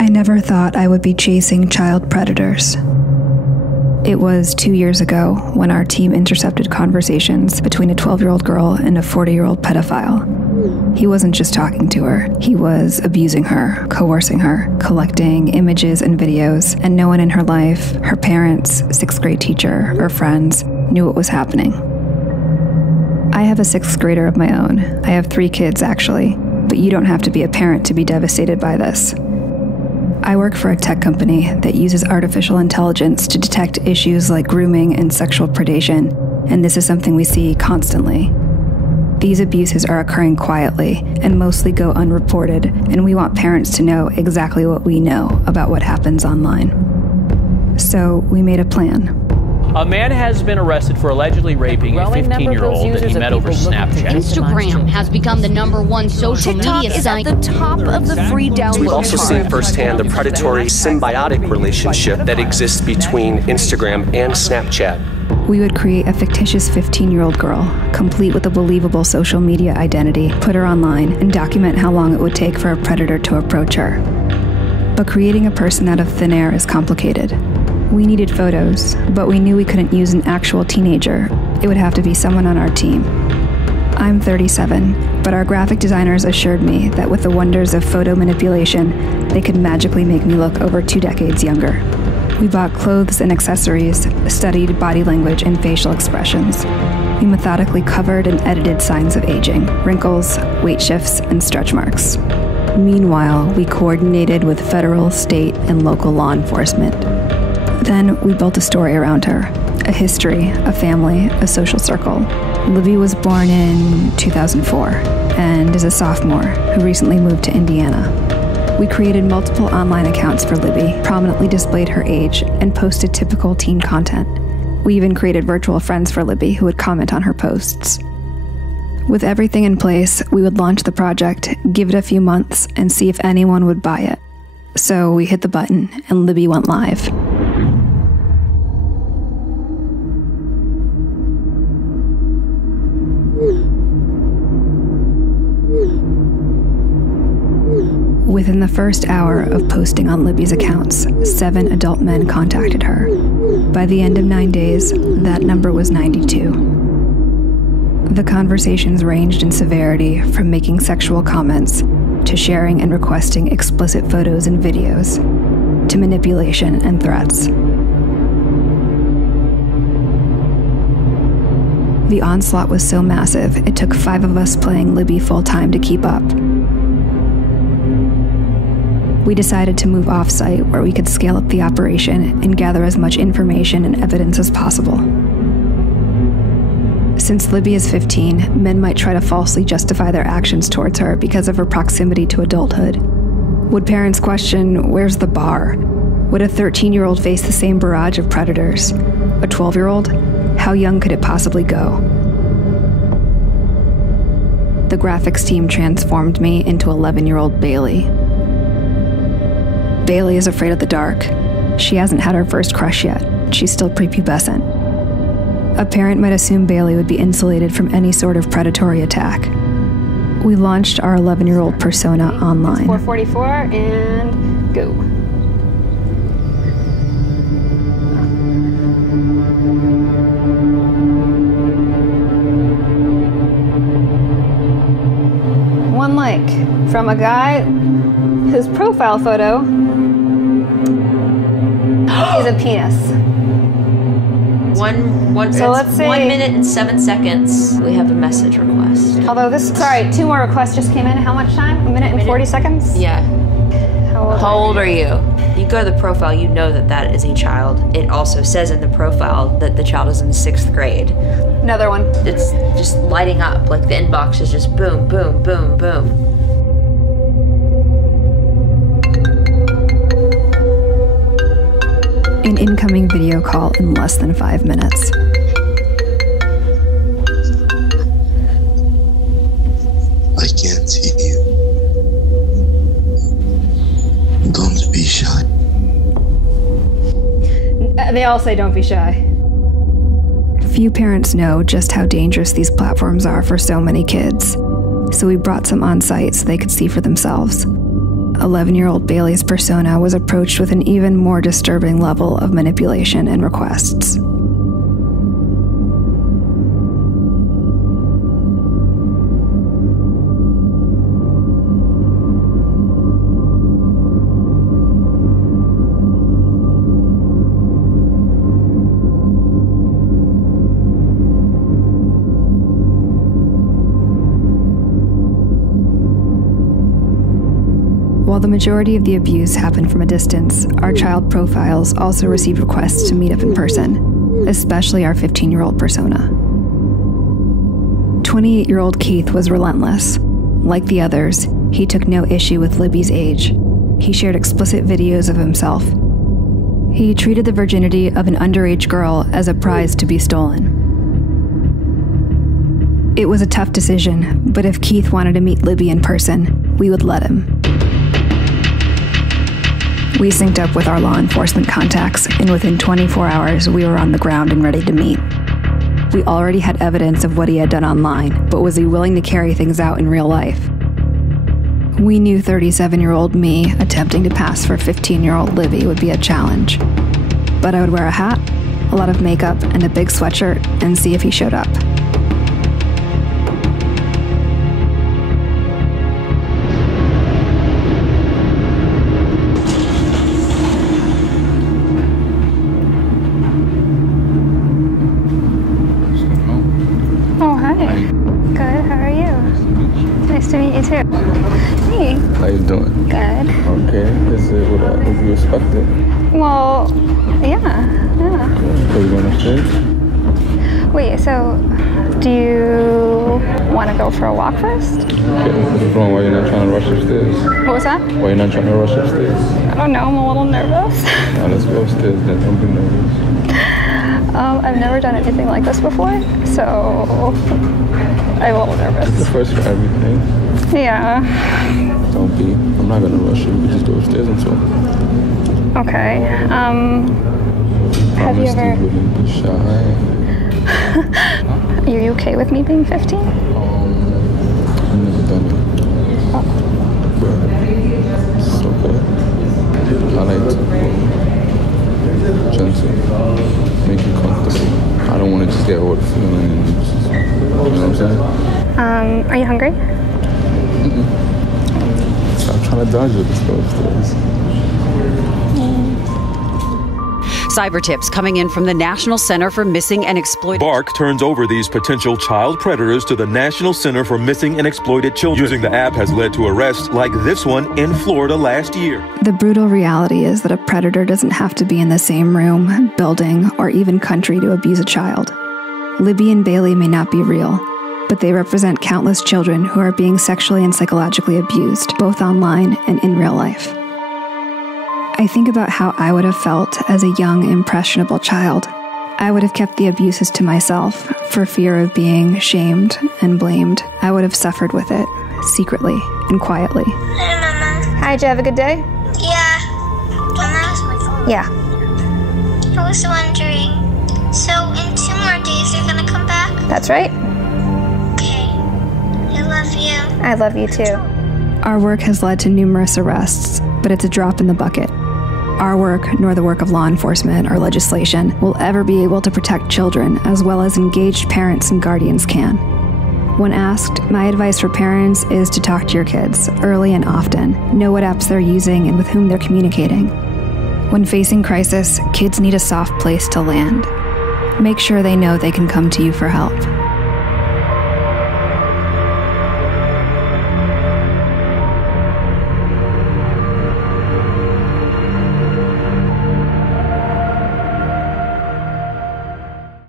I never thought I would be chasing child predators. It was 2 years ago when our team intercepted conversations between a 12-year-old girl and a 40-year-old pedophile. He wasn't just talking to her, he was abusing her, coercing her, collecting images and videos, and no one in her life, her parents, sixth grade teacher, or friends, knew what was happening. I have a sixth grader of my own. I have 3 kids, actually, but you don't have to be a parent to be devastated by this. I work for a tech company that uses artificial intelligence to detect issues like grooming and sexual predation, and this is something we see constantly. These abuses are occurring quietly and mostly go unreported, and we want parents to know exactly what we know about what happens online. So we made a plan. A man has been arrested for allegedly raping a 15-year-old that he met over Snapchat. Instagram has become the #1 social media site. TikTok is at the top of the free download. We've also seen firsthand the predatory symbiotic relationship that exists between Instagram and Snapchat. We would create a fictitious 15-year-old girl, complete with a believable social media identity, put her online, and document how long it would take for a predator to approach her. But creating a person out of thin air is complicated. We needed photos, but we knew we couldn't use an actual teenager. It would have to be someone on our team. I'm 37, but our graphic designers assured me that with the wonders of photo manipulation, they could magically make me look over 2 decades younger. We bought clothes and accessories, studied body language and facial expressions. We methodically covered and edited signs of aging, wrinkles, weight shifts, and stretch marks. Meanwhile, we coordinated with federal, state, and local law enforcement. Then we built a story around her, a history, a family, a social circle. Libby was born in 2004 and is a sophomore who recently moved to Indiana. We created multiple online accounts for Libby, prominently displayed her age, and posted typical teen content. We even created virtual friends for Libby who would comment on her posts. With everything in place, we would launch the project, give it a few months, and see if anyone would buy it. So we hit the button, and Libby went live. Within the first hour of posting on Libby's accounts, 7 adult men contacted her. By the end of 9 days, that number was 92. The conversations ranged in severity from making sexual comments to sharing and requesting explicit photos and videos to manipulation and threats. The onslaught was so massive, it took 5 of us playing Libby full-time to keep up. We decided to move off-site where we could scale up the operation and gather as much information and evidence as possible. Since Libby is 15, men might try to falsely justify their actions towards her because of her proximity to adulthood. Would parents question, where's the bar? Would a 13-year-old face the same barrage of predators? A 12-year-old? How young could it possibly go? The graphics team transformed me into 11-year-old Bailey. Bailey is afraid of the dark. She hasn't had her first crush yet. She's still prepubescent. A parent might assume Bailey would be insulated from any sort of predatory attack. We launched our 11-year-old persona online. 444 and go. One like from a guy whose profile photo is a penis. So let's say 1 minute and 7 seconds. We have a message request. Although sorry, 2 more requests just came in. How much time? A minute and 40 seconds? Yeah. How old are you? You go to the profile, you know that is a child. It also says in the profile that the child is in 6th grade. Another one. It's just lighting up, like the inbox is just boom, boom, boom, boom. An incoming video call in less than 5 minutes. I can't see you. Don't be shy. They all say don't be shy. Few parents know just how dangerous these platforms are for so many kids, so we brought some on site so they could see for themselves. 11-year-old Bailey's persona was approached with an even more disturbing level of manipulation and requests. While the majority of the abuse happened from a distance, our child profiles also received requests to meet up in person, especially our 15-year-old persona. 28-year-old Keith was relentless. Like the others, he took no issue with Libby's age. He shared explicit videos of himself. He treated the virginity of an underage girl as a prize to be stolen. It was a tough decision, but if Keith wanted to meet Libby in person, we would let him. We synced up with our law enforcement contacts, and within 24 hours, we were on the ground and ready to meet. We already had evidence of what he had done online, but was he willing to carry things out in real life? We knew 37-year-old me attempting to pass for 15-year-old Libby would be a challenge. But I would wear a hat, a lot of makeup, and a big sweatshirt, and see if he showed up. Nice to meet you too. Hey. How you doing? Good. Okay. Is it what you expected? Well, yeah. So you going upstairs? Wait, so do you want to go for a walk first? Okay. What's wrong? Why you're not trying to rush upstairs? What was that? Why you're not trying to rush upstairs? I don't know. I'm a little nervous. Now let's go upstairs then. Don't be nervous. I've never done anything like this before, so I'm a little nervous. It's the first for everything. Yeah. Don't be. I'm not gonna rush you. We can just go upstairs and talk. Okay. Have you ever? You wouldn't be shy. Are you okay with me being 15? I've never done it. Oh. But it's okay. I like to be gentle, make you comfortable. I don't want to just get hurt feeling. You know what I'm saying? Are you hungry? I'm trying to dodge it. Let's go upstairs. Cyber tips coming in from the National Center for Missing and Exploited. Bark turns over these potential child predators to the National Center for Missing and Exploited Children. Using the app has led to arrests like this one in Florida last year. The brutal reality is that a predator doesn't have to be in the same room, building, or even country to abuse a child. Libby and Bailey may not be real, but they represent countless children who are being sexually and psychologically abused, both online and in real life. I think about how I would have felt as a young, impressionable child. I would have kept the abuses to myself for fear of being shamed and blamed. I would have suffered with it, secretly and quietly. Hi, Mama. Hi, did you have a good day? Yeah. Can I use my phone? Yeah. I was wondering, so in 2 more days you're gonna come back? That's right. Okay. I love you. I love you too. Our work has led to numerous arrests, but it's a drop in the bucket. Our work, nor the work of law enforcement or legislation, will ever be able to protect children as well as engaged parents and guardians can. When asked, my advice for parents is to talk to your kids early and often, know what apps they're using and with whom they're communicating. When facing crisis, kids need a soft place to land. Make sure they know they can come to you for help.